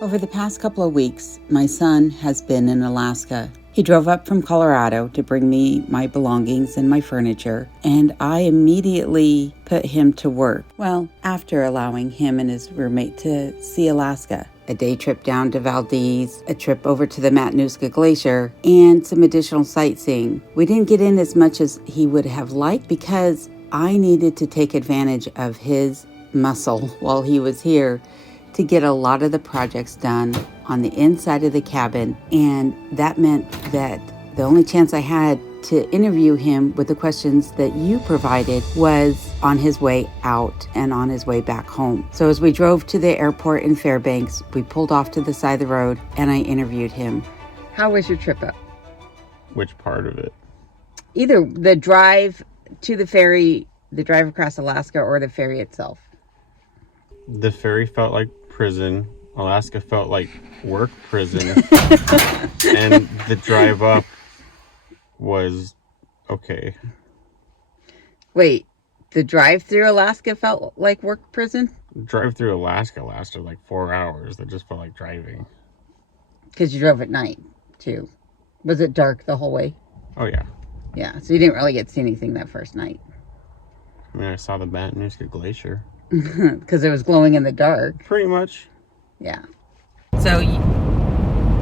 Over the past couple of weeks, my son has been in Alaska. He drove up from Colorado to bring me my belongings and my furniture, and I immediately put him to work. Well, after allowing him and his roommate to see Alaska. A day trip down to Valdez, a trip over to the Matanuska Glacier, and some additional sightseeing. We didn't get in as much as he would have liked because I needed to take advantage of his muscle while he was here to get a lot of the projects done on the inside of the cabin. And that meant that the only chance I had to interview him with the questions that you provided was on his way out and on his way back home. So as we drove to the airport in Fairbanks, we pulled off to the side of the road and I interviewed him. How was your trip up? Which part of it? Either the drive to the ferry, the drive across Alaska, or the ferry itself. The ferry felt like prison. Alaska felt like work prison. And the drive up was okay. Wait, the drive through Alaska felt like work prison? Drive through Alaska lasted like 4 hours. That just felt like driving. Because you drove at night, too. Was it dark the whole way? Oh, yeah. Yeah, so you didn't really get to see anything that first night. I mean, I saw the Matanuska Glacier. Because it was glowing in the dark. Pretty much. Yeah. So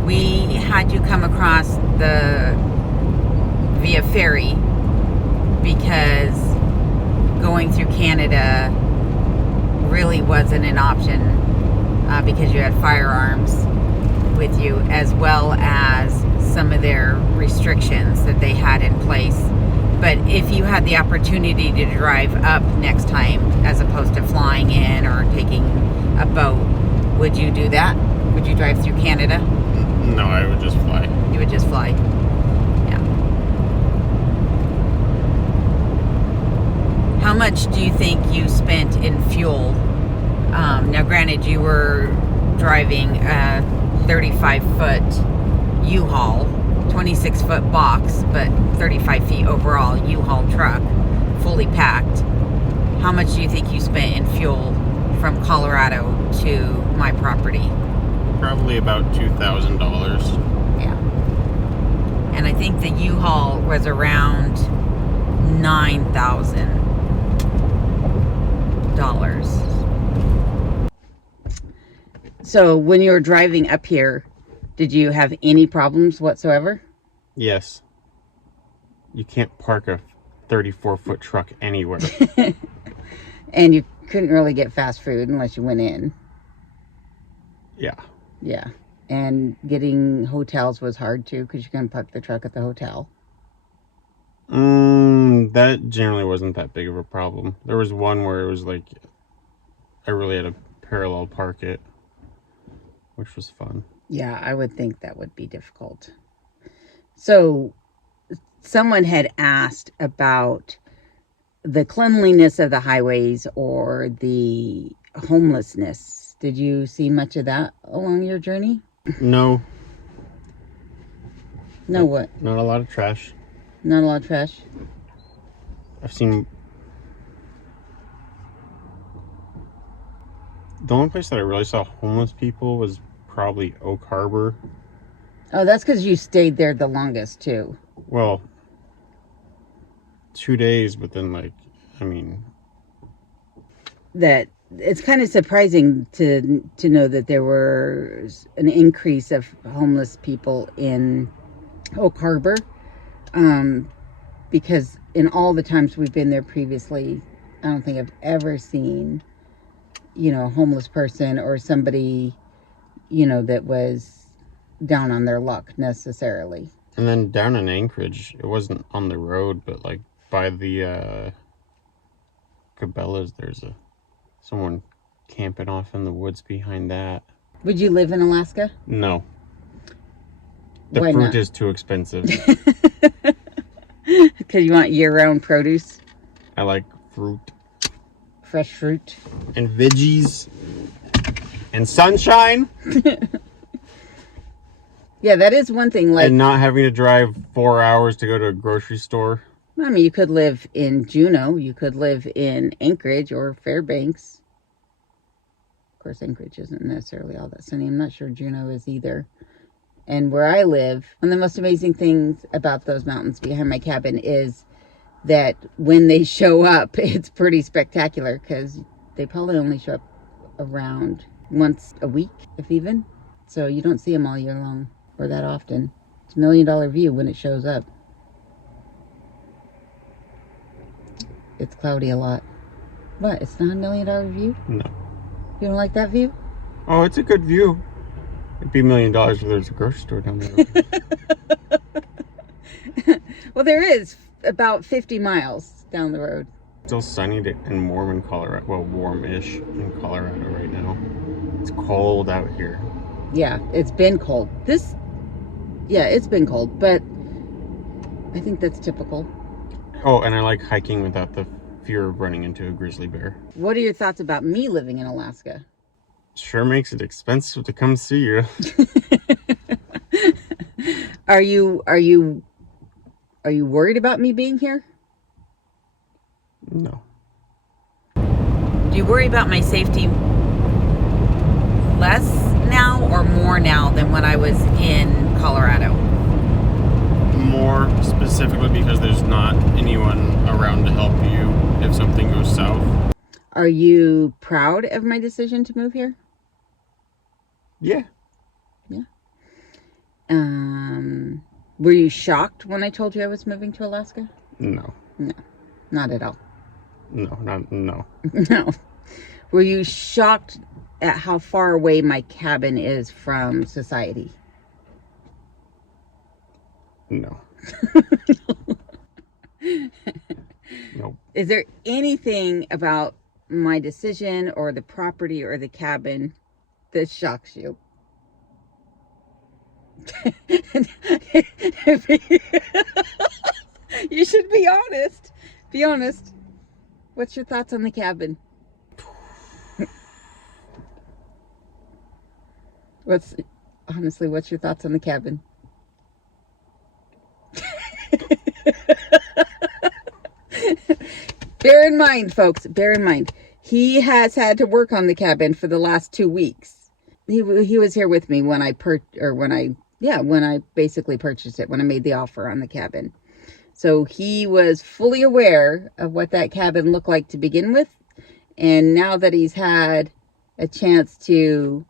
we had you come across via ferry because going through Canada really wasn't an option because you had firearms with you, as well as some of their restrictions that they had in place. But if you had the opportunity to drive up next time, as opposed to flying in or taking a boat, would you do that? Would you drive through Canada? No, I would just fly. You would just fly? Yeah. How much do you think you spent in fuel? Now, granted, you were driving a 35-foot U-Haul, 26-foot box, but 35 feet overall U-Haul truck, fully packed. How much do you think you spent in fuel from Colorado to my property? Probably about $2,000. Yeah. And I think the U-Haul was around $9,000. So when you were driving up here, did you have any problems whatsoever? Yes. You can't park a 34-foot truck anywhere. And you couldn't really get fast food unless you went in. Yeah. Yeah. And getting hotels was hard too because you couldn't park the truck at the hotel. That generally wasn't that big of a problem. There was one where it was like I really had to parallel park it, which was fun. Yeah, I would think that would be difficult. So someone had asked about the cleanliness of the highways or the homelessness. Did you see much of that along your journey? No. No, what? Not a lot of trash. Not a lot of trash? I've seen... The only place that I really saw homeless people was probably Oak Harbor. Oh, that's because you stayed there the longest, too. Well, 2 days, but then, like, I mean... That it's kind of surprising to know that there was an increase of homeless people in Oak Harbor. Because in all the times we've been there previously, I don't think I've ever seen, a homeless person or somebody, that was down on their luck necessarily. And then down in Anchorage, it wasn't on the road, but like by the Cabela's, there's someone camping off in the woods behind that. Would you live in Alaska? No. The Why fruit not? is too expensive. Because you want year-round produce? I like fruit. Fresh fruit? And veggies. And sunshine. Yeah, that is one thing. Like, and not having to drive 4 hours to go to a grocery store. I mean, you could live in Juneau. You could live in Anchorage or Fairbanks. course, Anchorage isn't necessarily all that sunny. I'm not sure Juneau is either. And where I live, one of the most amazing things about those mountains behind my cabin is that when they show up, it's pretty spectacular because they probably only show up around once a week, if even. So you don't see them all year long or that often. It's $1 million view when it shows up. It's cloudy a lot. What? It's not $1 million view? No. You don't like that view? Oh, it's a good view. It'd be $1 million if there's a grocery store down there. Well, there is about 50 miles down the road. Still sunny and warm in Colorado. Well, warm-ish in Colorado right now. It's cold out here. Yeah, it's been cold. It's been cold, but I think that's typical. Oh, and I like hiking without the fear of running into a grizzly bear. What are your thoughts about me living in Alaska? Sure makes it expensive to come see you. Are you worried about me being here? No. Do you worry about my safety less now or more now than when I was in Colorado? More specifically because there's not anyone around to help you if something goes south. Are you proud of my decision to move here? Yeah. Yeah. Were you shocked when I told you I was moving to Alaska? No. No, not at all. No. No. Were you shocked at how far away my cabin is from society? No. Nope. Is there anything about my decision or the property or the cabin that shocks you? You should be honest. Be honest. What's your thoughts on the cabin? What's your thoughts on the cabin? Bear in mind, folks, he has had to work on the cabin for the last 2 weeks. He was here with me when I basically purchased it, when I made the offer on the cabin. So he was fully aware of what that cabin looked like to begin with. And now that he's had a chance to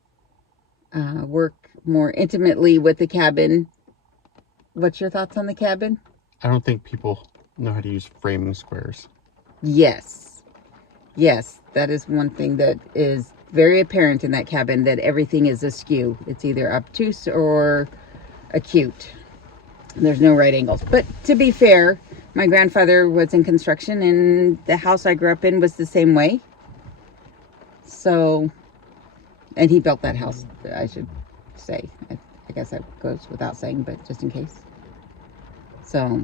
work more intimately with the cabin, what's your thoughts on the cabin? I don't think people know how to use framing squares. Yes, that is one thing that is very apparent in that cabin, that everything is askew. It's either obtuse or acute. There's no right angles. But to be fair, my grandfather was in construction and the house I grew up in was the same way. So, and he built that house, I should say. I guess that goes without saying, but just in case. So,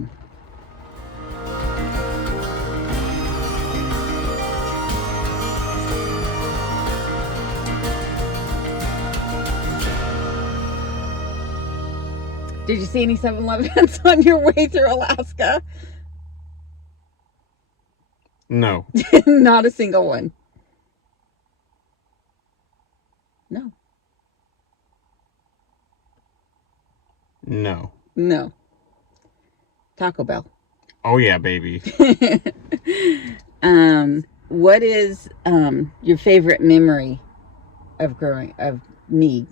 did you see any 7-Elevens on your way through Alaska? No. Not a single one. No. No. Taco Bell. Oh yeah, baby. What is your favorite memory of me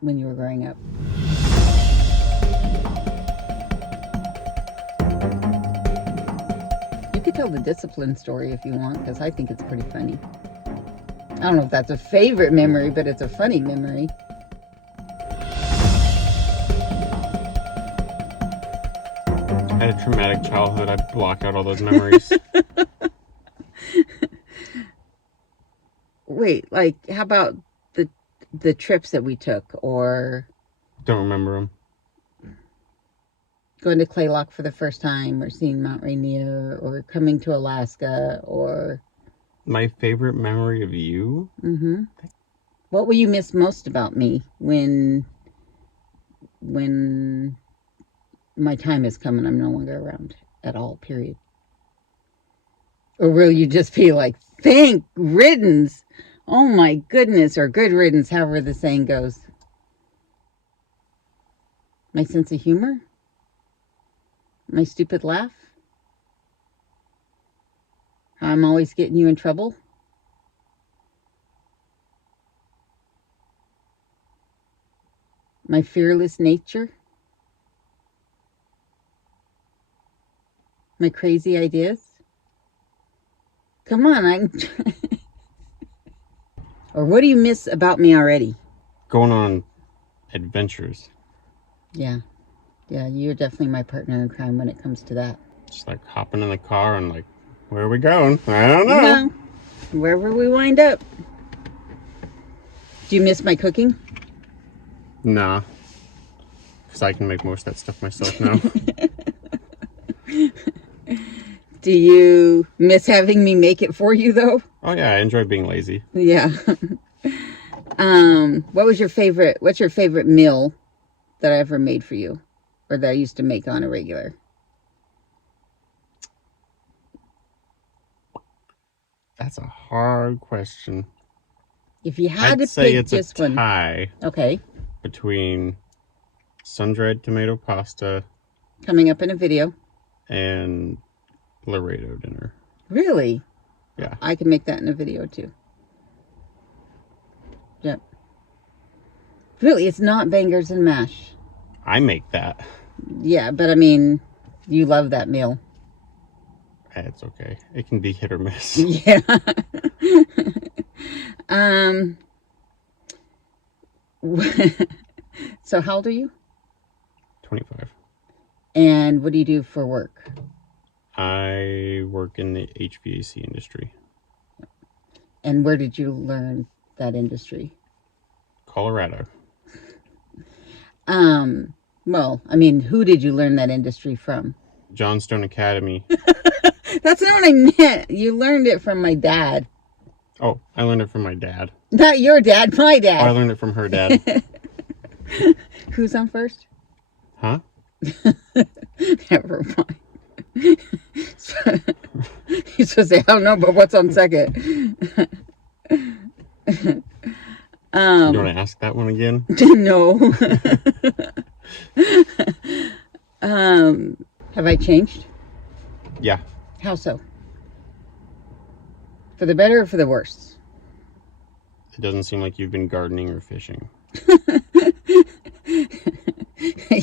when you were growing up? You could tell the discipline story if you want, because I think it's pretty funny. I don't know if that's a favorite memory, but it's a funny memory. I had a traumatic childhood. I block out all those memories. Wait, like, how about the trips that we took, or Don't remember them. going to Claylock for the first time, or seeing Mount Rainier, or coming to Alaska, or... My favorite memory of you? Mm-hmm. What will you miss most about me when my time is coming, I'm no longer around at all, period? Or will you just be like, thank riddance, Oh my goodness, or good riddance, however the saying goes. My sense of humor? My stupid laugh? How I'm always getting you in trouble? My fearless nature? My crazy ideas? Come on, I'm... Or what do you miss about me already? Going on adventures. Yeah. Yeah, you're definitely my partner in crime when it comes to that. Just like hopping in the car and like, where are we going? I don't know. No. Wherever we wind up. Do you miss my cooking? Nah. Because I can make most of that stuff myself now. Do you miss having me make it for you, though? Oh yeah, I enjoy being lazy. Yeah. What's your favorite meal that I ever made for you? Or that I used to make on a regular? That's a hard question. If you had I'd to say pick it's just a one. tie Okay. between sun-dried tomato pasta Coming up in a video. and Laredo dinner. Really? Yeah. I can make that in a video too. Yep. Really, it's not bangers and mash. I make that. Yeah, but I mean, you love that meal. It's okay. It can be hit or miss. Yeah. So how old are you? 25. And what do you do for work? I work in the HVAC industry. And where did you learn that industry? Colorado. Well, I mean, who did you learn that industry from? Johnstone Academy. That's not what I meant. You learned it from my dad. Oh, I learned it from my dad. Not your dad, my Oh, dad. I learned it from her dad. Who's on first? Huh? Never mind. He's supposed to say, I don't know, but what's on second? You want to ask that one again? No. Have I changed? Yeah. How so? For the better or for the worse? It doesn't seem like you've been gardening or fishing.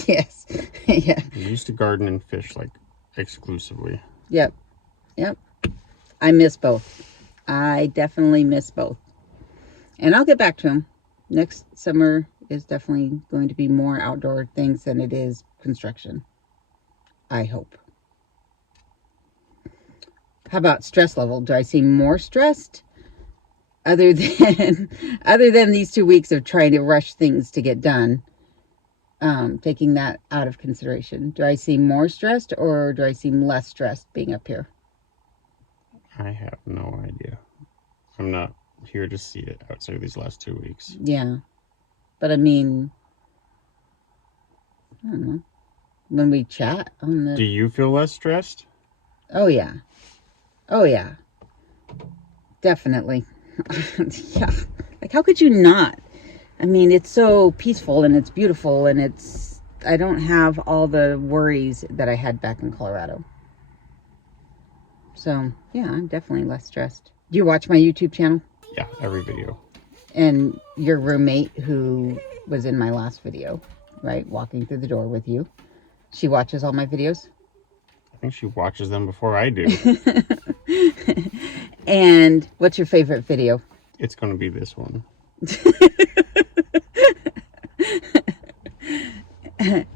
Yes. Yeah. You used to garden and fish like exclusively. Yep. Yep. I miss both. I definitely miss both. And I'll get back to them. Next summer is definitely going to be more outdoor things than it is construction. I hope. How about stress level? Do I seem more stressed? Other than these 2 weeks of trying to rush things to get done, taking that out of consideration. Do I seem more stressed or do I seem less stressed being up here? I have no idea. I'm not here to see it outside of these last 2 weeks. Yeah. But I mean, I don't know. When we chat on the... Do you feel less stressed? Oh, yeah. Oh, yeah. Definitely. Yeah. Like, how could you not? I mean, it's so peaceful and it's beautiful and it's... I don't have all the worries that I had back in Colorado. So, yeah, I'm definitely less stressed. Do you watch my YouTube channel? Yeah, every video. And your roommate, who was in my last video, right, walking through the door with you, she watches all my videos? I think she watches them before I do. And what's your favorite video? It's going to be this one.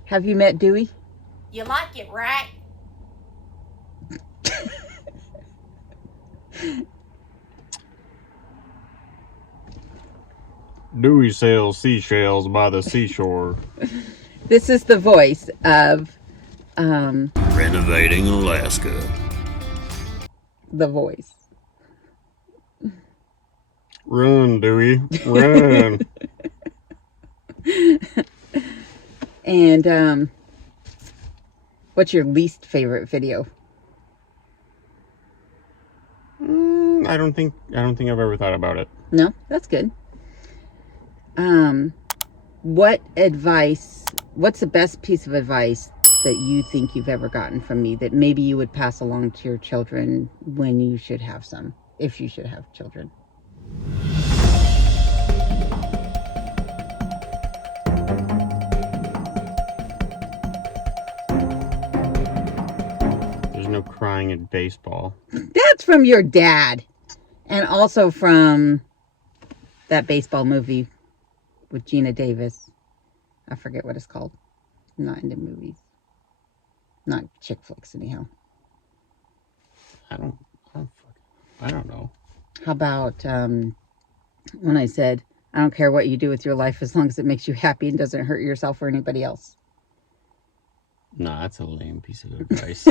Have you met Dewey? You like it, right? Dewey sells seashells by the seashore. This is the voice of Renovating Alaska. The Voice. Run, Dewey, run. And what's your least favorite video? I don't think I've ever thought about it. No, that's good. What's the best piece of advice that you think you've ever gotten from me that maybe you would pass along to your children when you should have some, if you should have children? There's no crying at baseball. That's from your dad. And also from that baseball movie with Gina Davis. I forget what it's called. I'm not into movies. Not chick flicks, anyhow. I don't know. How about when I said, I don't care what you do with your life as long as it makes you happy and doesn't hurt yourself or anybody else. No, that's a lame piece of advice.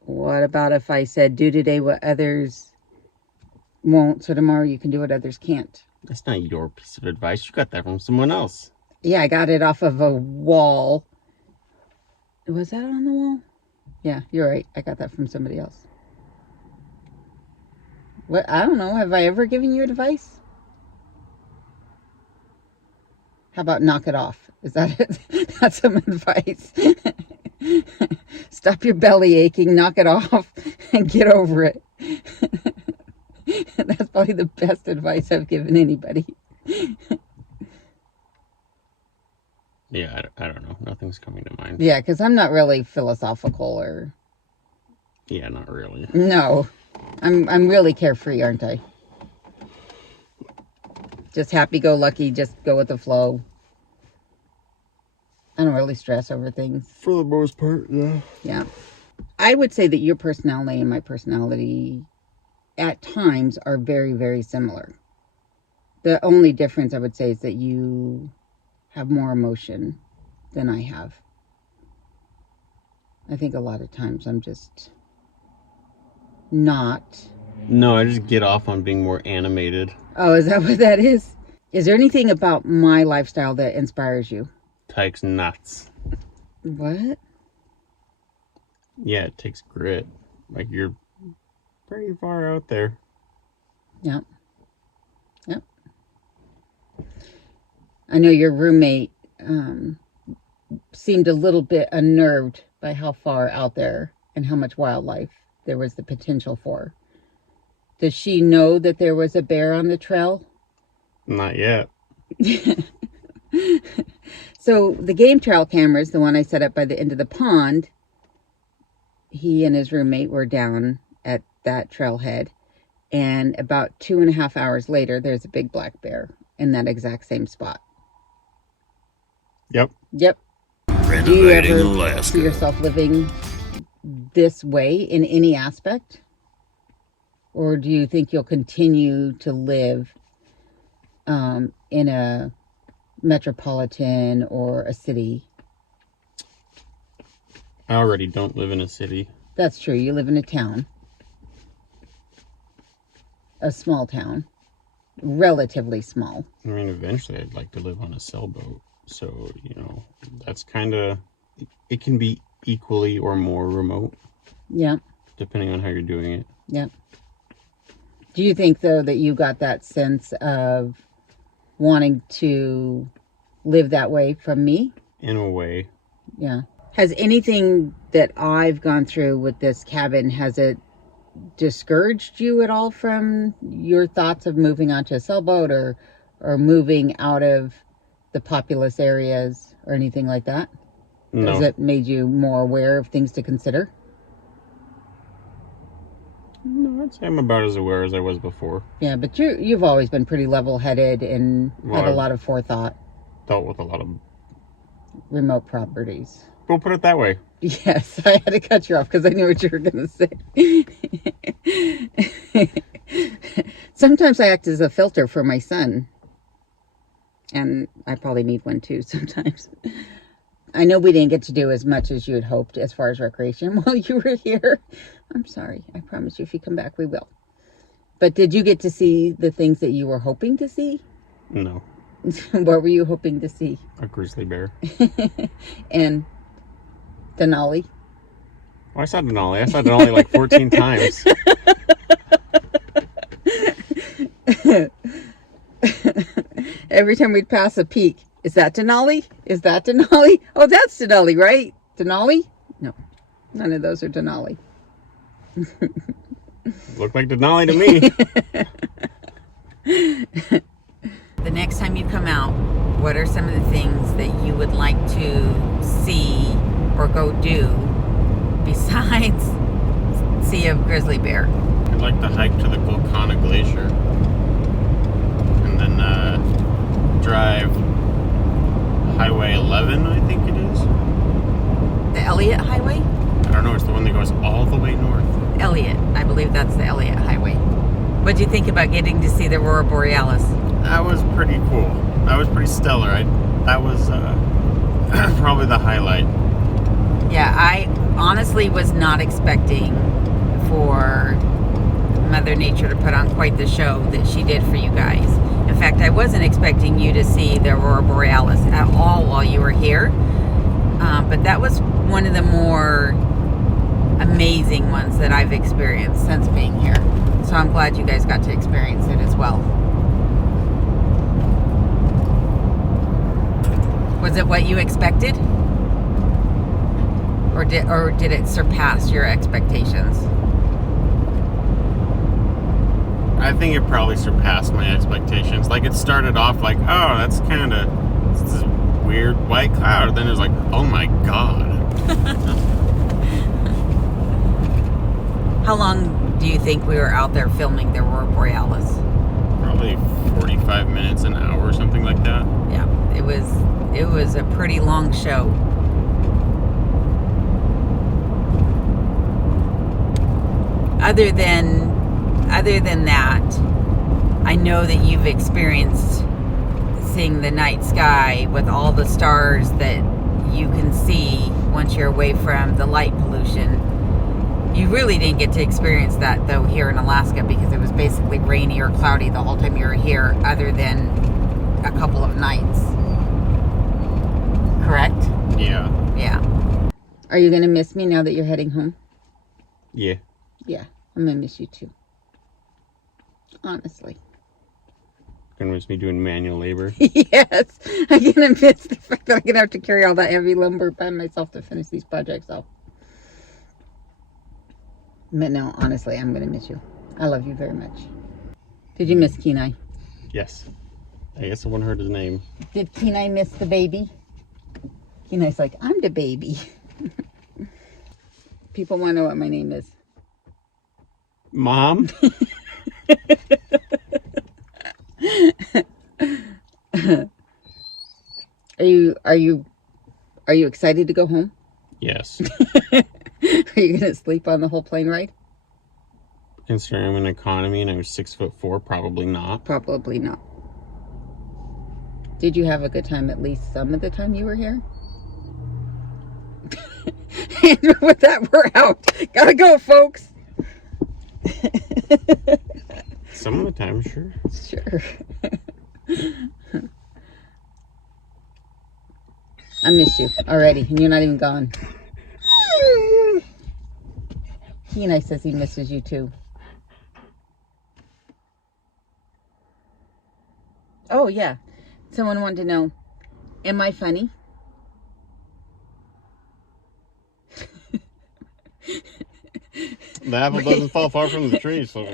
What about if I said, do today what others won't, so tomorrow you can do what others can't? That's not your piece of advice. You got that from someone else. Yeah, I got it off of a wall. Was that on the wall? Yeah, you're right. I got that from somebody else. What? I don't know. Have I ever given you advice? How about knock it off? Is that it? That's some advice. Stop your belly aching, knock it off, and get over it. That's probably the best advice I've given anybody. Yeah, I don't know. Nothing's coming to mind. Yeah, because I'm not really philosophical or... Yeah, not really. No. I'm really carefree, aren't I? Just happy-go-lucky, just go with the flow. I don't really stress over things. For the most part, yeah. Yeah. I would say that your personality and my personality at times are very, very similar. The only difference I would say is that you have more emotion than I have. I think a lot of times I'm just not. No, I just get off on being more animated. Oh, is that what that is? Is there anything about my lifestyle that inspires you? Tyke's nuts. What? Yeah, it takes grit. Like, you're pretty far out there. Yep. Yep. I know your roommate seemed a little bit unnerved by how far out there and how much wildlife there was the potential for. Does she know that there was a bear on the trail? Not yet. So the game trail cameras, the one I set up by the end of the pond, he and his roommate were down at that trailhead. And about 2.5 hours later, there's a big black bear in that exact same spot. Yep. Yep. Do you ever see yourself living this way in any aspect? Or do you think you'll continue to live in a metropolitan or a city? I already don't live in a city. That's true. You live in a town. A small town. Relatively small. I mean, eventually I'd like to live on a sailboat. So, that's kind of... It can be equally or more remote. Yeah. Depending on how you're doing it. Yeah. Do you think, though, that you got that sense of wanting to live that way from me? In a way. Yeah. Has anything that I've gone through with this cabin, has it discouraged you at all from your thoughts of moving onto a sailboat or moving out of the populous areas or anything like that? No. Has it made you more aware of things to consider? No, I'd say I'm about as aware as I was before. Yeah, but you've always been pretty level-headed and had a lot of forethought. Dealt with a lot of remote properties. We'll put it that way. Yes, I had to cut you off because I knew what you were going to say. Sometimes I act as a filter for my son. And I probably need one too sometimes. I know we didn't get to do as much as you had hoped as far as recreation while you were here. I'm sorry. I promise you if you come back, we will. But did you get to see the things that you were hoping to see? No. What were you hoping to see? A grizzly bear. And Denali? Well, I saw Denali. I saw Denali like 14 times. every time we'd pass a peak. Is that Denali? Is that Denali? Oh, that's Denali, right? Denali? No, none of those are Denali. Looked like Denali to me. The next time you come out, what are some of the things that you would like to see or go do besides see a grizzly bear? I'd like to hike to the Golconda Glacier and then drive Highway 11, I think it is. The Elliott Highway? I don't know, it's the one that goes all the way north. Elliott. I believe that's the Elliott Highway. What do you think about getting to see the Aurora Borealis? That was pretty cool. That was pretty stellar. That was probably the highlight. Yeah, I honestly was not expecting for Mother Nature to put on quite the show that she did for you guys. In fact, I wasn't expecting you to see the Aurora Borealis at all while you were here. But that was one of the more amazing ones that I've experienced since being here. So I'm glad you guys got to experience it as well. Was it what you expected? Or did it surpass your expectations? I think it probably surpassed my expectations. Like, it started off like, oh, that's kind of this weird white cloud. Then it was like, oh my god. How long do you think we were out there filming the Aurora Borealis? Probably 45 minutes, an hour, or something like that. Yeah, it was a pretty long show. Other than that, I know that you've experienced seeing the night sky with all the stars that you can see once you're away from the light pollution. You really didn't get to experience that, though, here in Alaska, because it was basically rainy or cloudy the whole time you were here, other than a couple of nights. Correct? Yeah. Yeah. Are you going to miss me now that you're heading home? Yeah. Yeah, I'm going to miss you too. Honestly. Gonna miss me doing manual labor. Yes. I'm going to miss the fact that I'm going to have to carry all that heavy lumber by myself to finish these projects off. But no, honestly, I'm going to miss you. I love you very much. Did you miss Kenai? Yes. I guess someone heard his name. Did Kenai miss the baby? Kenai's like, I'm the baby. People want to know what my name is. Mom? Are you excited to go home? Yes. Are you gonna sleep on the whole plane ride? Considering I'm an economy and I was 6'4", probably not. Probably not. Did you have a good time at least some of the time you were here? And with that, we're out. Gotta go, folks. Some of the time, sure. Sure. I miss you already, and you're not even gone. Kenai says he misses you too. Oh, yeah. Someone wanted to know, am I funny? The apple doesn't fall far from the tree, so...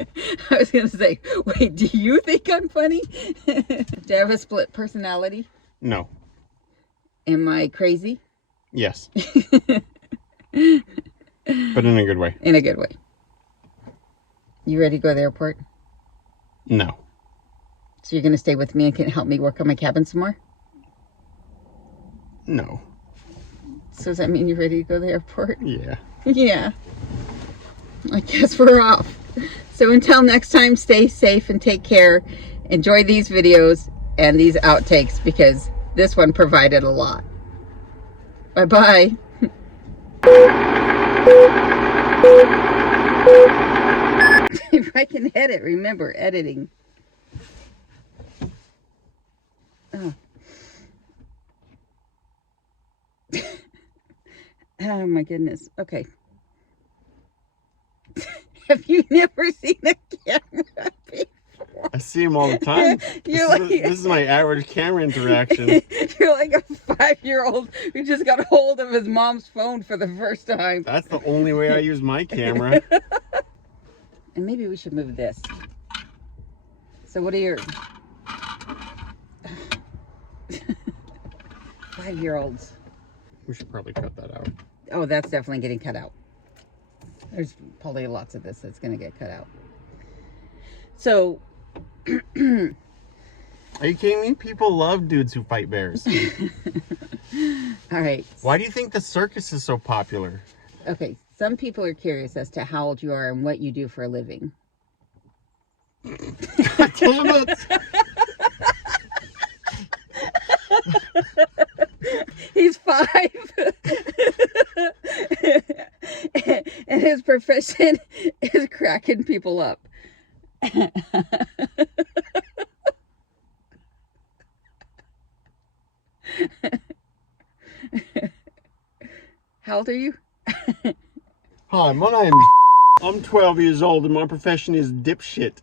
I was going to say, wait, do you think I'm funny? Do I have a split personality? No. Am I crazy? Yes. But in a good way. In a good way. You ready to go to the airport? No. So you're going to stay with me and can help me work on my cabin some more? No. So does that mean you're ready to go to the airport? Yeah. Yeah. I guess we're off. So until next time, stay safe and take care. Enjoy these videos and these outtakes because this one provided a lot. Bye-bye. If I can edit, remember editing. Oh. Oh my goodness. Okay. Have you never seen a camera before? see him all the time. This is my average camera interaction. You're like a 5-year-old who just got hold of his mom's phone for the first time. That's the only way I use my camera. And maybe we should move this. So what are your 5-year-olds? We should probably cut that out. Oh, that's definitely getting cut out. There's probably lots of this that's going to get cut out. So, are you kidding me? People love dudes who fight bears. All right. Why do you think the circus is so popular? Okay, some people are curious as to how old you are and what you do for a living. Damn it! He's 5. And his profession is cracking people up. How old are you? Hi, my name's I'm 12 years old and my profession is dipshit.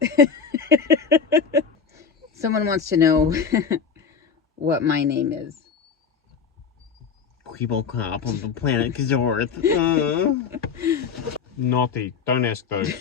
Someone wants to know what my name is. People cop on the planet Zorth. Naughty, don't ask those.